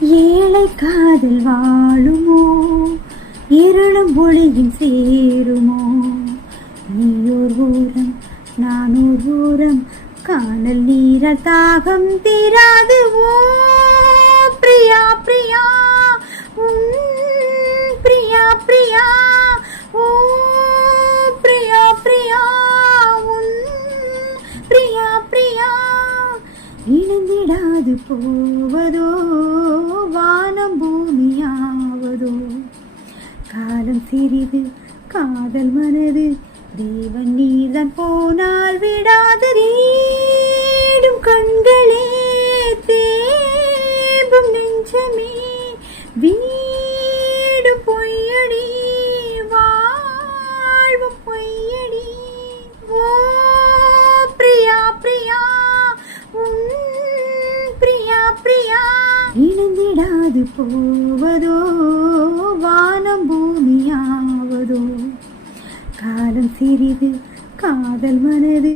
ஏழை காதல் வாழுமோ? இருளும் ஒளியும் சேருமோ? நீயோர் ஓரம் நானோர் ஓரம் காணல் நீர தாகம் தீராது. ஓ பிரியா பிரியா பிரியா பிரியா ஓ பிரியா பிரியா உன் பிரியா பிரியா. இணைந்திடாது போவதோ? பூமியாவதோ காலம் சிறிது காதல் மனது தேவன் நீதான் போனால் விடாது தேடும் கண்களே தேபும் நெஞ்சமே வீடு பொய்யடி வாழ்வு பொய்யடி. ஓ பிரியா பிரியா உம், பிரியா பிரியா. இணைந்திடாது போவதோ? வானம் பூமியாவதோ? காலம் சிறிது காதல் மனது